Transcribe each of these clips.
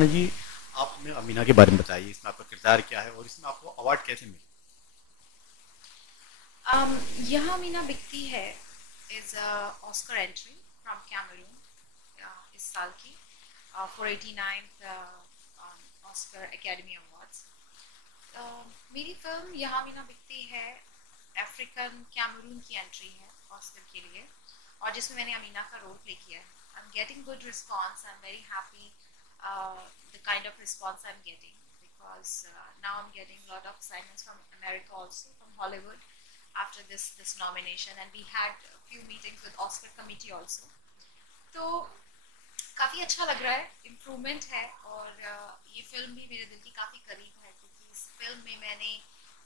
तान्या जी, आप हमें अमीना के बारे में बताइए, इसमें आपका किरदार क्या है और इसमें आपको अवार्ड कैसे मिले? यहाँ Meena Bikti Hai is Oscar entry from Cameroon इस साल की for 89th Oscar academy awards. मेरी film Yahan Meena Bikti Hai African Cameroon की एंट्री है ऑस्कर के लिए, और जिसमें मैंने अमीना का रोल प्ले किया है। I am getting good response, I am very happy the kind of response I am getting because now I'm getting a lot of assignments from America also, from Hollywood, after this nomination, and we had a few meetings with Oscar committee also. तो काफ़ी अच्छा लग रहा है, improvement है। और ये film भी मेरे दिल की काफ़ी करीब है, क्योंकि इस फिल्म में मैंने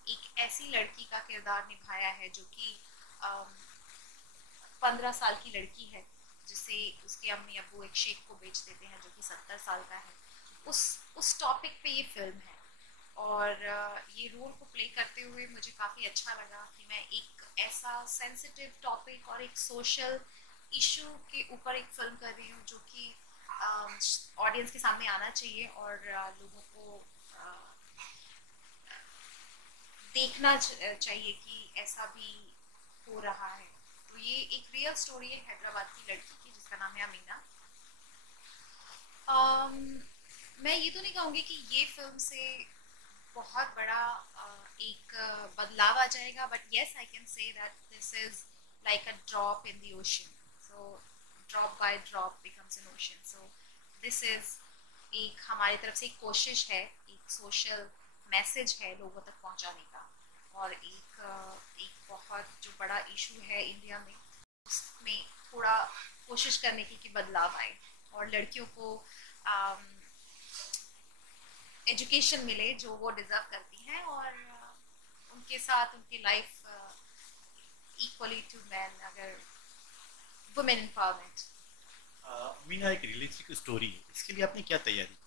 एक ऐसी लड़की का किरदार निभाया है जो कि 15 साल की लड़की है, जिसे उसके अम्मी अब्बू एक शेख को बेच देते हैं जो कि 70 साल का है। उस टॉपिक पे ये फिल्म है। और ये रोल को प्ले करते हुए मुझे काफ़ी अच्छा लगा कि मैं एक ऐसा सेंसिटिव टॉपिक और एक सोशल इशू के ऊपर एक फिल्म कर रही हूँ जो कि ऑडियंस के सामने आना चाहिए और लोगों को देखना चाहिए कि ऐसा भी हो रहा है। तो ये एक रियल स्टोरी है हैदराबाद की लड़की की जिसका नाम है अमीना। um, मैं ये तो नहीं कहूँगी कि ये फिल्म से बहुत बड़ा एक बदलाव आ जाएगा, but yes I can say that this is like a drop in the ocean. So drop by drop becomes N ocean. So this is एक हमारी तरफ से एक कोशिश है, एक सोशल मैसेज है लोगों तक पहुंचाने का, और एक बहुत जो बड़ा इशू है इंडिया में उसमें थोड़ा कोशिश करने की कि बदलाव आए और लड़कियों को एजुकेशन मिले जो वो डिजर्व करती हैं, और उनके साथ उनकी लाइफ इक्वली टू मैन, अगर वुमेन एम्पावरमेंट। अमीना एक रियलिस्टिक स्टोरी है, इसके लिए आपने क्या तैयारी की?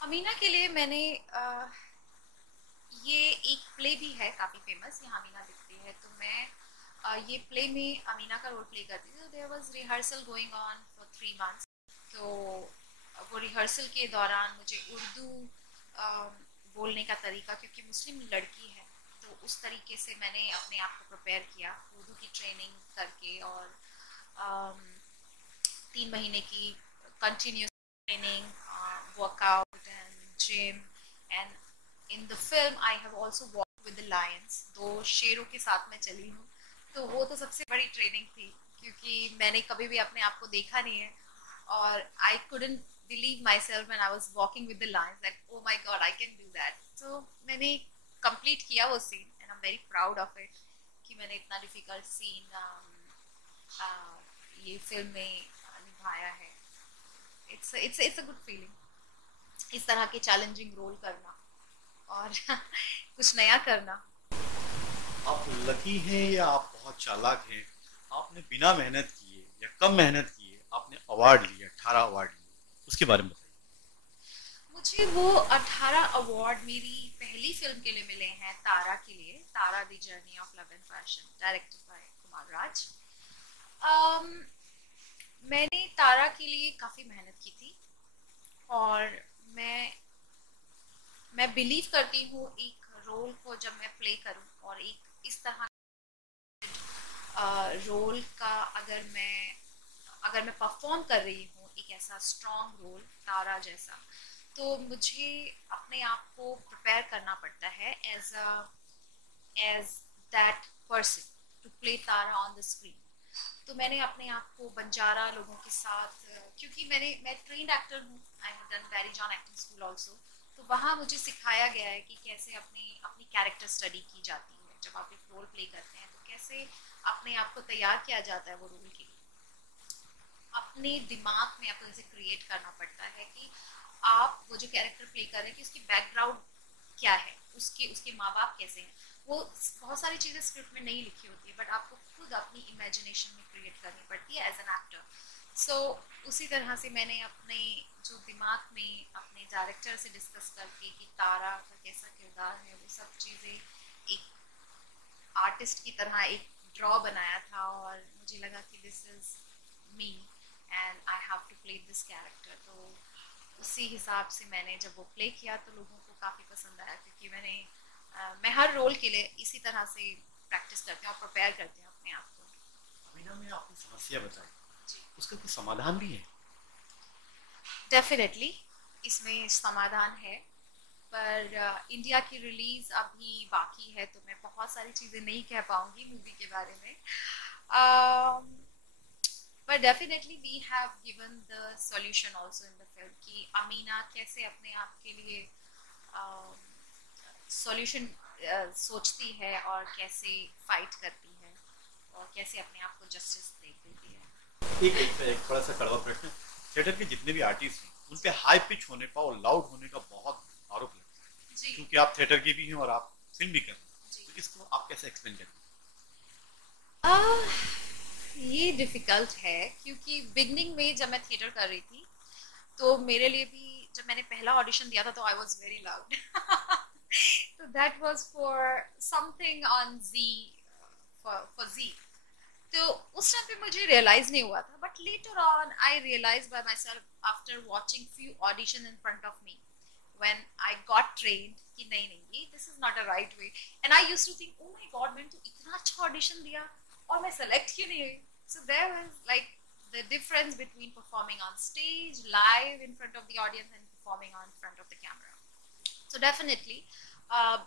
अमीना के लिए मैंने ये एक प्ले भी है काफ़ी फेमस, यहाँ अमीना दिखती है, तो मैं ये प्ले में अमीना का रोल प्ले करती थी। There was rehearsal going on for 3 months. तो वो रिहर्सल के दौरान मुझे उर्दू बोलने का तरीका, क्योंकि मुस्लिम लड़की है तो उस तरीके से मैंने अपने आप को प्रिपेयर किया उर्दू की ट्रेनिंग करके, और 3 महीने की continuous training, workout and gym. And in the film I have also walked with the Lions, 2 शेरों के साथ मैं चली हूँ। तो वो तो सबसे बड़ी ट्रेनिंग थी, क्योंकि मैंने कभी भी अपने आप को देखा नहीं है, और आई couldn't believe myself when I was walking with the lions, that oh my god I can do that. So मैंने कंप्लीट किया वो scene and I am very proud of it कि मैंने इतना डिफिकल्ट सीन ये फिल्म में निभाया है। इट्स अ गुड फीलिंग इस तरह के चैलेंजिंग रोल करना और कुछ नया करना। आप लकी हैं या आप बहुत चालाक हैं? आपने बिना मेहनत किए या कम मेहनत किए आपने अवार्ड लिए, 18 अवार्ड लिए, उसके बारे में बताइए। मुझे वो 18 अवार्ड मेरी पहली फिल्म के लिए मिले हैं, तारा के लिए, Tara the journey of love and fashion, directed by Kumar Raj. um, मैंने तारा के लिए काफ़ी मेहनत की थी, और मैं मैं बिलीव करती हूँ एक रोल को जब मैं प्ले करूँ, और एक इस तरह रोल का अगर मैं परफॉर्म कर रही हूँ, एक ऐसा स्ट्रॉन्ग रोल तारा जैसा, तो मुझे अपने आप को प्रिपेयर करना पड़ता है as that person to play Tara on the screen. तो मैंने अपने आप को बंजारा लोगों के साथ, क्योंकि मैं ट्रेन्ड एक्टर हूँ, I have done Barry John acting school also, तो वहाँ मुझे सिखाया गया है कि कैसे अपनी अपनी कैरेक्टर स्टडी की जाती है। जब आप एक रोल प्ले करते हैं तो कैसे अपने आप को तैयार किया जाता है वो रोल के लिए। अपने दिमाग में आपको जैसे क्रिएट करना पड़ता है कि आप वो जो कैरेक्टर प्ले कर रहे हैं कि उसकी बैकग्राउंड क्या है, उसके उसके माँ बाप कैसे हैं। वो बहुत सारी चीज़ें स्क्रिप्ट में नहीं लिखी होती है, बट आपको खुद अपनी इमेजिनेशन में क्रिएट करनी पड़ती है एज एन एक्टर। सो उसी तरह से मैंने अपने जो दिमाग में अपने डायरेक्टर से डिस्कस करके कि तारा का कैसा किरदार है, वो सब चीज़ें एक आर्टिस्ट की तरह एक ड्रॉ बनाया था, और मुझे लगा कि this is me and I have to play this character. तो उसी हिसाब से मैंने जब वो प्ले किया तो लोगों को काफ़ी पसंद आया, क्योंकि मैं हर रोल के लिए इसी तरह से प्रैक्टिस करती हूँ और प्रिपेयर करती हूँ अपने आप को। अमीना में आपने समस्या बताई, जी, उसका कोई समाधान भी है? डेफिनेटली इसमें समाधान है, पर इंडिया की रिलीज अभी बाकी है, तो मैं बहुत सारी चीज़ें नहीं कह पाऊंगी मूवी के बारे में। But definitely we have given the solution also in the film कि अमीना कैसे अपने आप के लिए सॉल्यूशन सोचती है और कैसे फाइट करती है और कैसे अपने आप को जस्टिस दे देती है। एक थोड़ा सा कड़वा प्रश्न। थिएटर के जितने भी आर्टिस्ट हैं उन पे हाई पिच होने का और लाउड होने का बहुत आरोप लगता है, जी क्योंकि आप थिएटर के भी हैं और आप फिल्म भी कर रहे हैं, जी। तो इसको आप कैसे एक्सप्लेन करेंगे? आह, ये डिफिकल्ट है, क्योंकि बिगनिंग में जब मैं थिएटर कर रही थी तो मेरे लिए भी, जब मैंने पहला ऑडिशन दिया था तो आई वाज वेरी लाउड। तो that was for something on Zee, for Zee. तो उस टाइम पे मुझे रियलाइज नहीं हुआ था, but later on I realize by myself after watching few audition in front of me when I got trained कि नहीं नहीं ये this is not a right way, and I used to think oh my god मैंने तो इतना अच्छा audition दिया और मैं सेलेक्ट क्यों नहीं हुई। So there was like the difference between performing on stage live in front of the audience and performing on front of the camera. So definitely uh,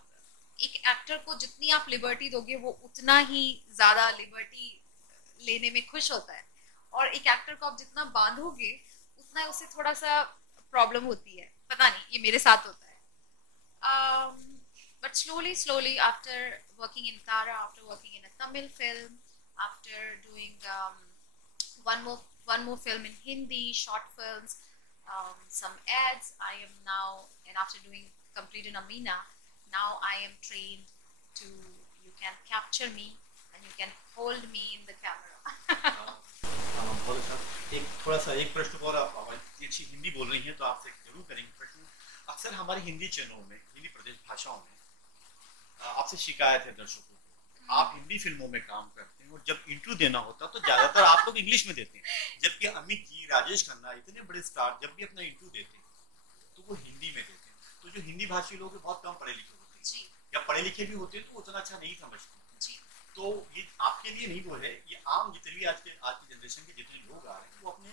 एक एक्टर को जितनी आप लिबर्टी दोगे वो उतना ही ज्यादा लिबर्टी लेने में खुश होता है, और एक एक्टर को आप जितना बांधोगे उतना उसे थोड़ा सा प्रॉब्लम होती है। पता नहीं ये मेरे साथ होता है। um, but slowly after working in Tara, after working in a Tamil film, after doing one more one more film in Hindi, short films, some ads, I am now, and after doing complete in Amina, now I am trained to, you can capture me and you can hold me in the camera. बहुत अच्छा। एक थोड़ा सा एक प्रश्न और, आप इतनी अच्छी हिंदी बोल रही हैं तो आपसे जरूर करेंगे प्रश्न। अक्सर हमारे हिंदी चैनलों में, हिंदी प्रदेश भाषाओं में आपसे शिकायत है दर्शकों को, आप हिंदी फिल्मों में काम करते हैं और जब इंटरव्यू देना होता है तो ज्यादातर आप लोग इंग्लिश में देते हैं, जबकि अमित जी, राजेश खन्ना, इतने बड़े स्टार जब भी अपना इंटरव्यू देते हैं तो वो हिंदी में देते हैं। तो जो हिंदी भाषी लोग बहुत कम पढ़े लिखे होते हैं, जी या पढ़े लिखे भी होते हैं तो उतना अच्छा नहीं समझते। जी तो ये आपके लिए नहीं वो है, ये आम जितने भी आज की जनरेशन के जितने लोग आ रहे हैं वो अपने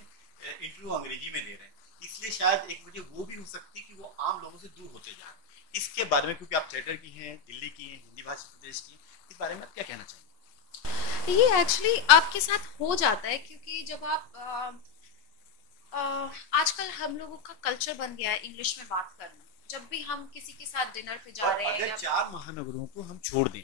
इंटरव्यू अंग्रेजी में दे रहे हैं, इसलिए शायद एक वजह वो भी हो सकती है कि वो आम लोगों से दूर होते जा रहे हैं। इसके बारे में, क्योंकि आप थिएटर की हैं, दिल्ली की हैं, हिंदी भाषी प्रदेश की, इस बारे में आप क्या कहना चाहेंगे? ये एक्चुअली आपके साथ हो जाता है, क्योंकि जब आप आजकल हम लोगों का कल्चर बन गया है इंग्लिश में बात करना। जब भी हम किसी के साथ डिनर पे जा और रहे हैं अगर या 4 महानगरों को हम छोड़ दें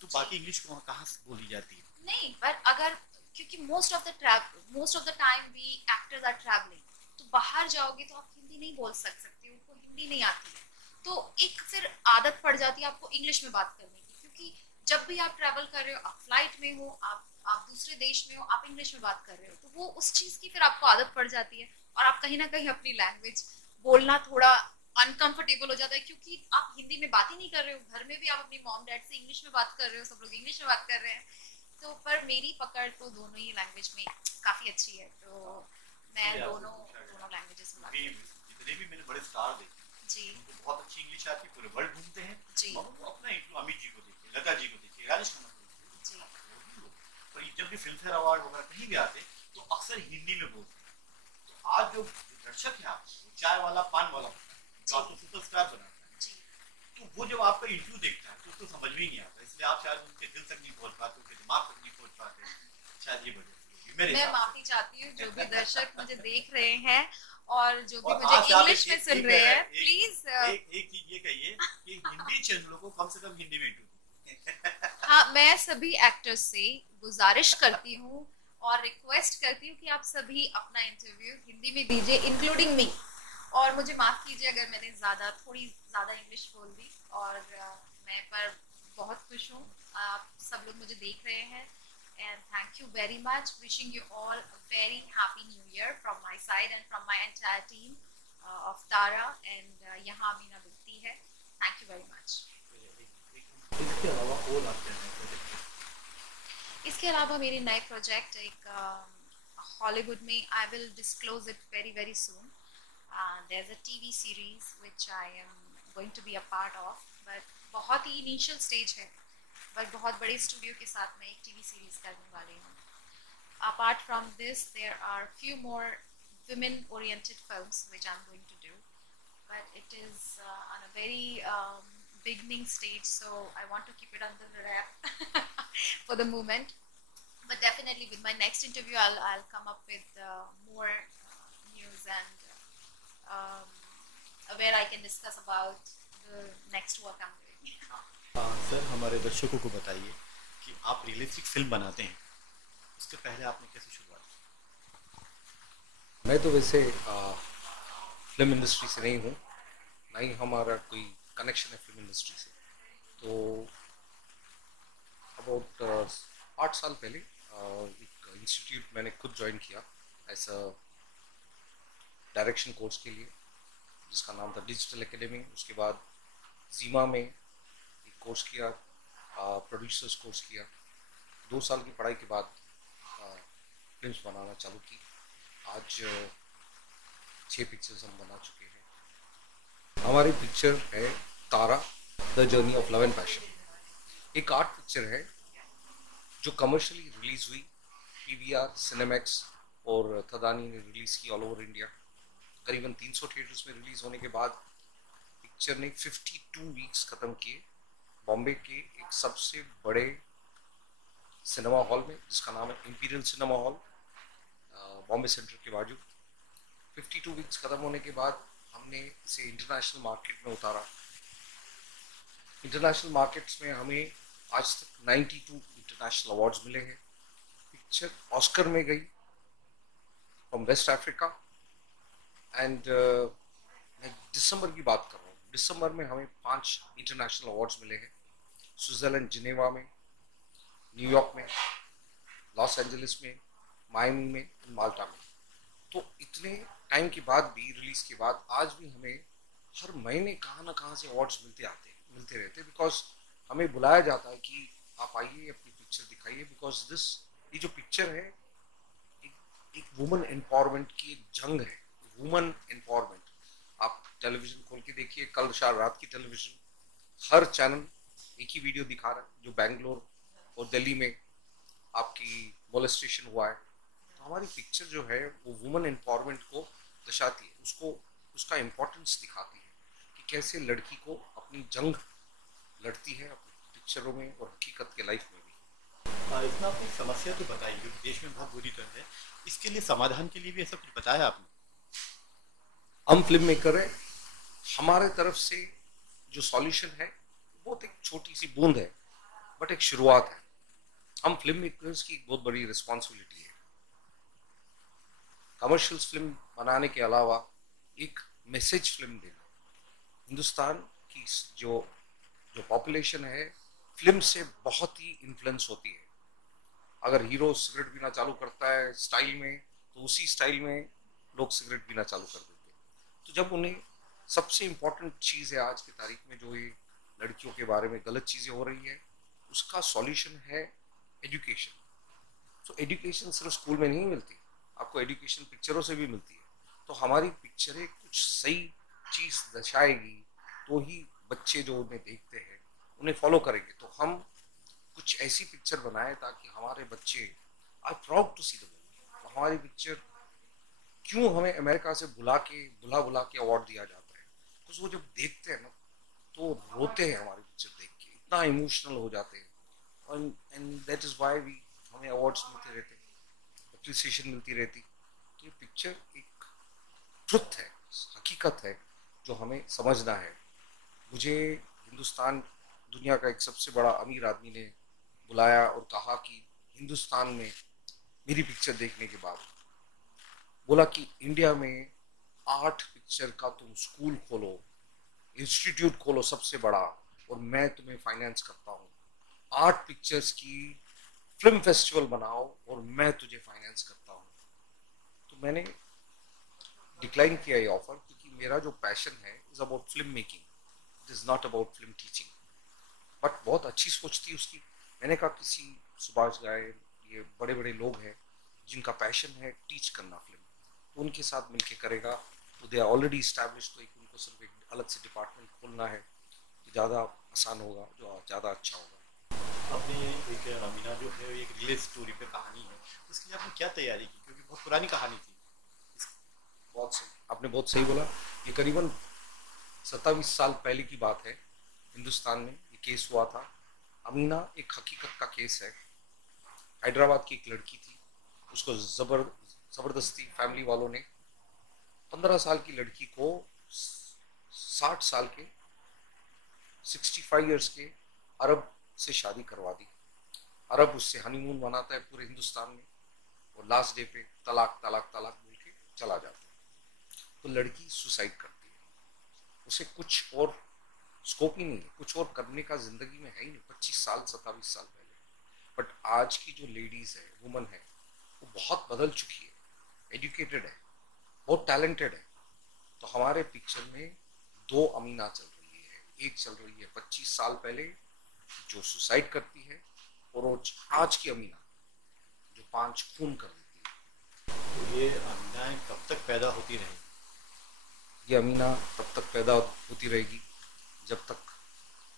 तो जी, बाकी इंग्लिश कहाँ से बोली जाती है? नहीं, पर अगर, क्योंकि most of the time we actors are travelling, तो बाहर जाओगे तो आप हिंदी नहीं बोल सकते, उनको हिंदी नहीं आती है, तो एक फिर आदत पड़ जाती है आपको इंग्लिश में बात करने की, क्योंकि जब भी आप ट्रैवल कर रहे हो, आप फ्लाइट में हो, आप दूसरे देश में हो, आप इंग्लिश में बात कर रहे हो, तो वो उस चीज की फिर आपको आदत पड़ जाती है और आप कहीं ना कहीं अपनी लैंग्वेज बोलना थोड़ा अनकंफर्टेबल हो जाता है, क्योंकि आप हिंदी में बात ही नहीं कर रहे हो। घर में भी आप अपनी मॉम डैड से इंग्लिश में बात कर रहे हो, सब लोग इंग्लिश में बात कर रहे हैं। तो पर मेरी पकड़ तो दोनों ही लैंग्वेज में काफी अच्छी है, तो मैं दोनों दोनों लैंग्वेजेस में बात करती हूँ। जितने भी मैंने बड़े स्टार देखे, जी उनको बहुत अच्छी इंग्लिश आती है, पूरे वर्ल्ड घूमते हैं, जी मगर वो अपना इंटरव्यू अमित जी को देखिए, लता जी को देखिए, राजेश खन्ना को देखिए, जी और ये जब भी फिल्म फेयर अवार्ड वगैरह कहीं भी आते तो अक्सर हिंदी में बोलते हैं। तो आज जो दर्शक है आप, चाय वाला पान वाला जो आपको सुपरस्टार बनाता है, जी। तो वो जब आपका इंटरव्यू देखता है तो उसको समझ में ही नहीं आता, इसलिए आप शायद उनके दिल तक नहीं पहुंच पाते, उनके दिमाग तक नहीं पहुंच पाते, शायद ये वजह है मेरे मैं हिसाब माफी चाहती हूँ जो भी दर्शक मुझे देख रहे हैं और जो भी और मुझे आज से आप इंग्लिश में सुन रहे हैं, प्लीज एक चीज ये कहिए कि हिंदी चैनलों को कम से कम हिंदी में इंटरव्यू हाँ, मैं सभी एक्टर्स से गुजारिश करती हूँ और रिक्वेस्ट करती हूँ कि आप सभी अपना इंटरव्यू हिंदी में दीजिए, इंक्लूडिंग मी। और मुझे माफ कीजिए अगर मैंने थोड़ी ज्यादा इंग्लिश बोल दी, और मैं पर बहुत खुश हूँ, आप सब लोग मुझे देख रहे हैं, and thank you very much, wishing you all a very happy new year from my side and from my entire team of Tara, and यहाँ मीना बिकती है। Thank you very much. इसके अलावा और आप क्या नए प्रोजेक्ट? इसके अलावा मेरे नए प्रोजेक्ट एक हॉलीवुड में, I will disclose it very very soon. There's a TV series which I am going to be a part of, but बहुत ही initial stage है, but बहुत बड़े studio के साथ मैं एक TV series करने वाली हूँ. Apart from this, there are few more women-oriented films which I'm going to do, but it is on a very beginning stage, so I want to keep it under the wrap for the moment. But definitely, with my next interview, I'll come up with more news and where I can discuss about the next work I'm doing. Sir हमारे दर्शकों को बताइए कि आप realistic film बनाते हैं, उसके पहले आपने कैसे शुरुआत मैं तो वैसे फिल्म इंडस्ट्री से नहीं हूँ, ना ही हमारा कोई कनेक्शन है फिल्म इंडस्ट्री से. तो अबाउट 8 साल पहले एक इंस्टीट्यूट मैंने खुद ज्वाइन किया ऐसा डायरेक्शन कोर्स के लिए, जिसका नाम था डिजिटल एकेडमी. उसके बाद जीमा में एक कोर्स किया, प्रोड्यूसर्स कोर्स किया. 2 साल की पढ़ाई के बाद फिल्म्स बनाना चालू की. आज 6 पिक्चर्स हम बना चुके हैं. हमारी पिक्चर है Tara, the journey of love and passion. एक आर्ट पिक्चर है जो कमर्शियली रिलीज हुई PVR, सिनेमैक्स और थदानी ने रिलीज की ऑल ओवर इंडिया. करीबन 300 थिएटर्स में रिलीज होने के बाद पिक्चर ने 52 वीक्स खत्म किए बॉम्बे के एक सबसे बड़े सिनेमा हॉल में, जिसका नाम है imperial cinema hall, Bombay central के बाजू. 52 वीक्स खत्म होने के बाद हमने इसे इंटरनेशनल मार्केट में उतारा. इंटरनेशनल मार्केट्स में हमें आज तक 92 इंटरनेशनल अवार्ड्स मिले हैं. पिक्चर ऑस्कर में गई फ्रॉम वेस्ट अफ्रीका. एंड मैं दिसंबर की बात कर रहा हूँ. दिसंबर में हमें 5 इंटरनेशनल अवार्ड्स मिले हैं. स्विट्जरलैंड जिनेवा में, न्यूयॉर्क में, लॉस एंजलिस में, मायामी में, माल्टा में. तो इतने टाइम के बाद भी, रिलीज के बाद, आज भी हमें हर महीने कहाँ ना कहाँ से अवार्ड्स मिलते रहते हैं. बिकॉज हमें बुलाया जाता है कि आप आइए अपनी पिक्चर दिखाइए. बिकॉज ये जो पिक्चर है एक वुमन एम्पावरमेंट की एक जंग है. Woman empowerment. आप टेलीविजन खोल के देखिए, कल रात की टेलीविजन हर चैनल एक ही वीडियो दिखा रहा है जो बैंगलोर और दिल्ली में आपकी मोलेस्टेशन हुआ है. तो हमारी पिक्चर जो है वो वुमन एम्पावरमेंट को दर्शाती है, उसका इम्पोर्टेंस दिखाती है कि कैसे लड़की को अपनी जंग लड़ती है अपनी पिक्चरों में और हकीकत के लाइफ में भी. इसमें आपने एक समस्या तो बताई जो देश में बहुत बुरी तरह है, इसके लिए समाधान के लिए भी ऐसा कुछ बताया आपने? हम फिल्म मेकर है, हमारे तरफ से जो सॉल्यूशन है बहुत एक छोटी सी बूंद है, बट एक शुरुआत है. हम फिल्म मेकर्स की एक बहुत बड़ी रिस्पॉन्सिबिलिटी है कमर्शियल फिल्म बनाने के अलावा एक मैसेज फिल्म देना. हिंदुस्तान की जो पॉपुलेशन है फिल्म से बहुत ही इन्फ्लुएंस होती है. अगर हीरो सिगरेट पीना चालू करता है स्टाइल में, तो उसी स्टाइल में लोग सिगरेट पीना चालू कर देते हैं. तो जब उन्हें सबसे इम्पोर्टेंट चीज़ है आज की तारीख में, जो ये लड़कियों के बारे में गलत चीज़ें हो रही है, उसका सॉल्यूशन है एजुकेशन. तो एजुकेशन सिर्फ स्कूल में नहीं मिलती, आपको एजुकेशन पिक्चरों से भी मिलती है. तो हमारी पिक्चरें कुछ सही चीज़ दर्शाएगी तो ही बच्चे जो उन्हें देखते हैं उन्हें फॉलो करेंगे. तो हम कुछ ऐसी पिक्चर बनाए ताकि हमारे बच्चे are proud to see the movie. हमारी पिक्चर क्यों हमें अमेरिका से बुला के अवार्ड दिया जाता है, कुछ वो जब देखते हैं ना तो रोते हैं हमारी पिक्चर देख के, इतना इमोशनल हो जाते हैं. एंड दैट इज व्हाई हमें अवार्ड्स मिलते रहते, अप्रिसिएशन मिलती रहती. तो ये पिक्चर एक ट्रुथ है, हकीकत है जो हमें समझना है. मुझे हिंदुस्तान, दुनिया का एक सबसे बड़ा अमीर आदमी ने बुलाया और कहा कि हिंदुस्तान में मेरी पिक्चर देखने के बाद बोला कि इंडिया में आर्ट पिक्चर का तुम स्कूल खोलो, इंस्टीट्यूट खोलो सबसे बड़ा, और मैं तुम्हें फाइनेंस करता हूँ. आर्ट पिक्चर्स की फिल्म फेस्टिवल बनाओ और मैं तुझे फाइनेंस करता हूँ. तो मैंने डिक्लाइन किया ये ऑफर, क्योंकि मेरा जो पैशन है is about film making, it is not about film teaching. But बहुत अच्छी सोच थी उसकी. मैंने कहा किसी सुभाष गाय, ये बड़े बड़े लोग हैं जिनका पैशन है टीच करना फिल्म, तो उनके साथ मिलके करेगा. तो दे आर ऑलरेडी इस्टेब्लिश, तो एक उनको सिर्फ एक अलग से डिपार्टमेंट खोलना है तो ज़्यादा आसान होगा, जो ज़्यादा अच्छा होगा। आपने एक अमीना जो है एक रियल स्टोरी पे कहानी है, उसके लिए आपने क्या तैयारी की, क्योंकि बहुत पुरानी कहानी थी। बहुत सही, आपने बहुत सही बोला। ये करीबन 27 साल पहले की बात है, हिंदुस्तान में ये केस हुआ था। अमीना एक हकीकत का केस है। हैदराबाद की एक लड़की थी, उसको जबरदस्ती फैमिली वालों ने 15 साल की लड़की को 60 साल के 65 ईयर्स के अरब से शादी करवा दी। अरब उससे हनीमून मनाता है पूरे हिंदुस्तान में, और लास्ट डे पे तलाक तलाक तलाक बोल के चला जाता है। तो लड़की सुसाइड करती है। उसे कुछ और स्कोप ही नहीं है, कुछ और करने का जिंदगी में है ही नहीं। 25 साल 27 साल पहले। बट आज की जो लेडीज है, वुमन है, वो बहुत बदल चुकी है, एजुकेटेड है, बहुत टैलेंटेड है। तो हमारे पिक्चर में 2 अमीना चल रही है। एक चल रही है 25 साल पहले जो सुसाइड करती है, और वो आज की अमीना जो 5 खून कर देती है। तो ये अमीनाएं कब तक पैदा होती रहेंगी? ये अमीना तब तक पैदा होती रहेगी जब तक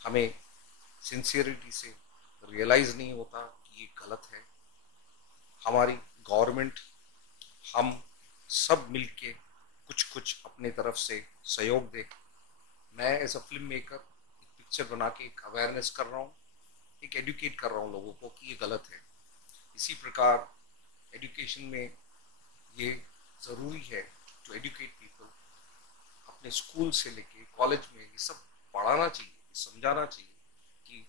हमें सिंसियरिटी से रियलाइज नहीं होता कि ये गलत है। हमारी गवर्नमेंट, हम सब मिलके कुछ कुछ अपने तरफ से सहयोग दे। मैं एज अ फिल्म मेकर एक पिक्चर बना के एक अवेयरनेस कर रहा हूँ, एक एडुकेट कर रहा हूँ लोगों को कि ये गलत है। इसी प्रकार एजुकेशन में ये ज़रूरी है टू एडुकेट पीपल। अपने स्कूल से लेके कॉलेज में ये सब पढ़ाना चाहिए, समझाना चाहिए कि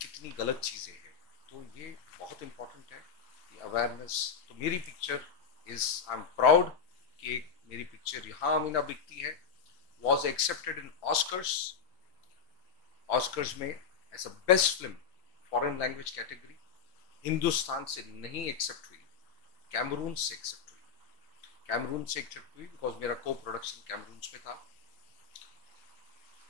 कितनी गलत चीज़ें हैं। तो ये बहुत इम्पोर्टेंट है, ये अवेयरनेस। तो मेरी पिक्चर आई एम प्राउड कि एक मेरी पिक्चर यहाँ Amina Bikti Hai, was accepted in Oscars में as a best film foreign language category. Hindustan से नहीं एक्सेप्ट हुई, कैमरून से एक्सेप्ट हुई। कैमरून से एक्सेप्ट हुई बिकॉज मेरा को प्रोडक्शन कैमरून में था।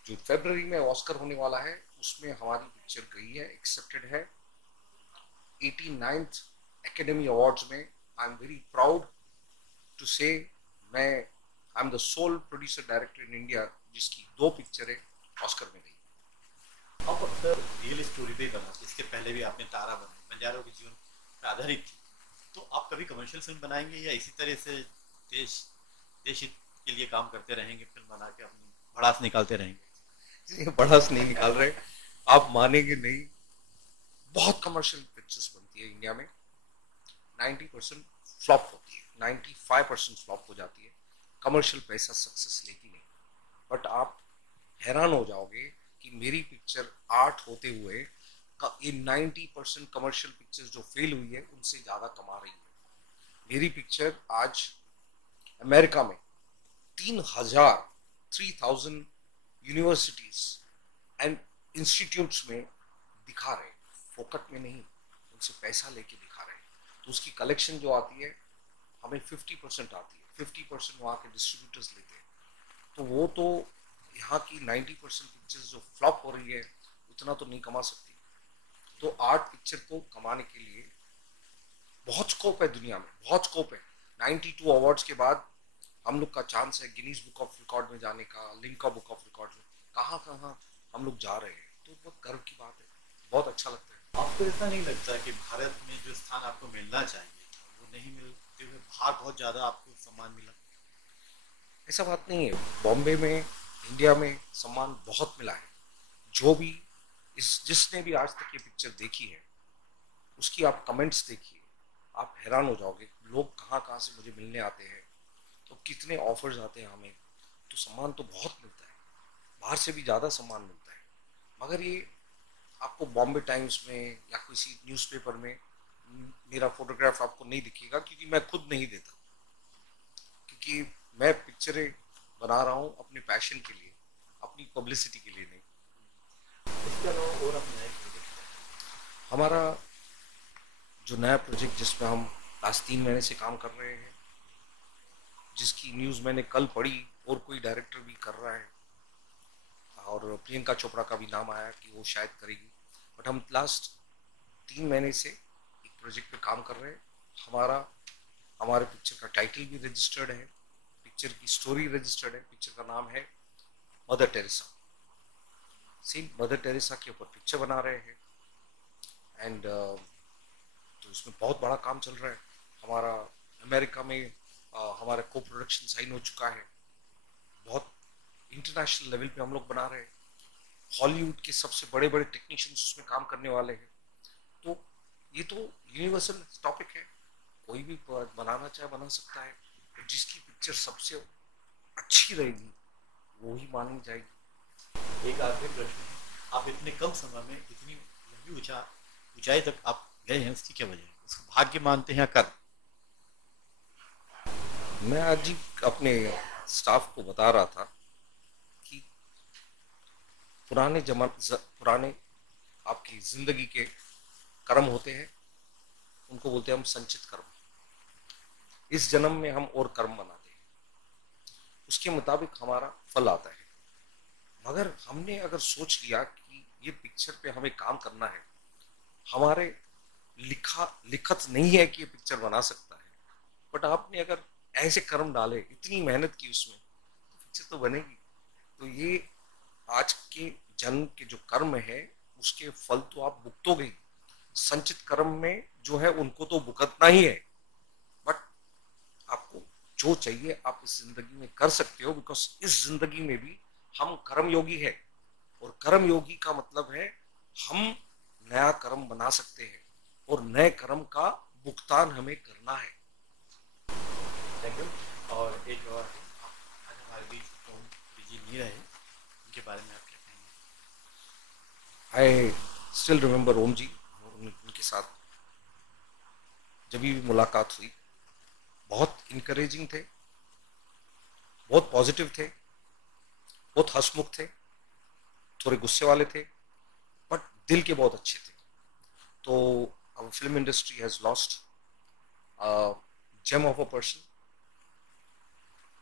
जो फरवरी में ऑस्कर होने वाला है उसमें हमारी पिक्चर गई है, एक्सेप्टेड है 89th एकेडमी अवार्ड्स में। I am very proud to say मैं I am the sole producer director in India जिसकी 2 पिक्चरें ऑस्कर में गई। आप अक्सर रियल स्टोरी पे करना, इसके पहले भी आपने तारा बनाई, बंजारों के जीवन पर आधारित थी। तो आप कभी कमर्शियल फिल्म बनाएंगे या इसी तरह से देश हित के लिए काम करते रहेंगे, फिल्म बना के अपनी भड़ास निकालते रहेंगे? ये भड़ास नहीं निकाल रहे, आप मानेंगे नहीं, बहुत कमर्शियल पिक्चर्स बनती है इंडिया में। 90% फ्लॉप होती है, 95% फ्लॉप हो जाती है। कमर्शियल पैसा सक्सेस लेती नहीं। बट आप हैरान हो जाओगे कि मेरी पिक्चर 8 होते हुए ये 90% कमर्शियल पिक्चर्स जो फेल हुई है उनसे ज्यादा कमा रही है। मेरी पिक्चर आज अमेरिका में 3000 यूनिवर्सिटीज एंड इंस्टीट्यूट्स में दिखा रहे, फोकट में नहीं, उनसे पैसा लेके दिखा रहे। तो उसकी कलेक्शन जो आती है हमें 50% आती है, 50% वहाँ के डिस्ट्रीब्यूटर्स लेते हैं। तो वो तो यहाँ की 90% पिक्चर्स जो फ्लॉप हो रही है उतना तो नहीं कमा सकती। तो आर्ट पिक्चर को कमाने के लिए बहुत स्कोप है दुनिया में, बहुत स्कोप है। 92 अवार्ड्स के बाद हम लोग का चांस है गिनीज बुक ऑफ रिकॉर्ड में जाने का, लिम्का बुक ऑफ रिकॉर्ड में। कहाँ कहाँ हम लोग जा रहे हैं, तो बहुत गर्व की बात है, बहुत अच्छा लगता है। आपको ऐसा नहीं लगता कि भारत में जो स्थान आपको मिलना चाहिए वो नहीं मिलते हुए बाहर बहुत ज्यादा आपको सम्मान मिला? ऐसा बात नहीं है, बॉम्बे में, इंडिया में सम्मान बहुत मिला है। जो भी जिसने भी आज तक ये पिक्चर देखी है उसकी आप कमेंट्स देखिए, आप हैरान हो जाओगे। लोग कहाँ कहाँ से मुझे मिलने आते हैं, तो कितने ऑफर्स आते हैं हमें। तो सम्मान तो बहुत मिलता है, बाहर से भी ज़्यादा सम्मान मिलता है। मगर ये आपको बॉम्बे टाइम्स में या किसी न्यूज़पेपर में मेरा फोटोग्राफ आपको नहीं दिखेगा, क्योंकि मैं खुद नहीं देता, क्योंकि मैं पिक्चरें बना रहा हूँ अपने पैशन के लिए, अपनी पब्लिसिटी के लिए नहीं। इसके अलावा और अपना एक प्रोजेक्ट? हमारा जो नया प्रोजेक्ट जिसमें हम लास्ट 3 महीने से काम कर रहे हैं, जिसकी न्यूज़ मैंने कल पढ़ी और कोई डायरेक्टर भी कर रहा है, और प्रियंका चोपड़ा का भी नाम आया कि वो शायद करेगी। बट हम लास्ट 3 महीने से एक प्रोजेक्ट पे काम कर रहे हैं। हमारे पिक्चर का टाइटल भी रजिस्टर्ड है, पिक्चर की स्टोरी रजिस्टर्ड है। पिक्चर का नाम है mother Teresa. Same mother Teresa के ऊपर पिक्चर बना रहे हैं एंड तो उसमें बहुत बड़ा काम चल रहा है हमारा। अमेरिका में हमारा को प्रोडक्शन साइन हो चुका है। बहुत इंटरनेशनल लेवल पे हम लोग बना रहे हैं। हॉलीवुड के सबसे बड़े बड़े टेक्नीशियंस उसमें काम करने वाले हैं। तो ये तो यूनिवर्सल टॉपिक है, कोई भी बनाना चाहे बना सकता है। तो जिसकी पिक्चर सबसे अच्छी रहेगी वो ही मानी जाएगी। एक आखिरी प्रश्न, आप इतने कम समय में इतनी लंबी ऊंचाई तक आप गए हैं, उसकी क्या वजह है? उसको भाग्य मानते हैं या कर्म? मैं आज ही अपने स्टाफ को बता रहा था कि पुराने आपकी जिंदगी के कर्म होते हैं, उनको बोलते हैं हम संचित कर्म। इस जन्म में हम और कर्म बनाते हैं, उसके मुताबिक हमारा फल आता है। मगर हमने अगर सोच लिया कि ये पिक्चर पे हमें काम करना है, हमारे लिखत नहीं है कि ये पिक्चर बना सकता है, बट आपने अगर ऐसे कर्म डाले, इतनी मेहनत की उसमें, तो पिक्चर तो बनेगी। तो ये आज के जन्म के जो कर्म है उसके फल तो आप भुगतोगे। संचित कर्म में जो है उनको तो भुगतना ही है, बट आपको जो चाहिए आप इस जिंदगी में कर सकते हो, बिकॉज इस जिंदगी में भी हम कर्म योगी है। और कर्म योगी का मतलब है हम नया कर्म बना सकते हैं और नए कर्म का भुगतान हमें करना है। Thank you. और एक और, आज हमारे बीच ओम जी नहीं रहे, उनके बारे में आप क्या कहेंगे? आई स्टिल रिमेम्बर ओम जी। उनके साथ जब भी मुलाकात हुई बहुत इनकरेजिंग थे, बहुत पॉजिटिव थे, बहुत हंसमुख थे, थोड़े गुस्से वाले थे, बट दिल के बहुत अच्छे थे। तो our film industry has lost a gem of a person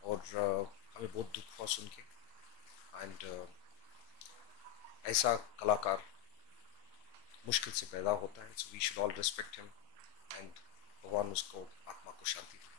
और हमें बहुत दुख हुआ सुन के। एंड ऐसा कलाकार मुश्किल से पैदा होता है, so we should all respect him and भगवान उसको आत्मा को शांति दे।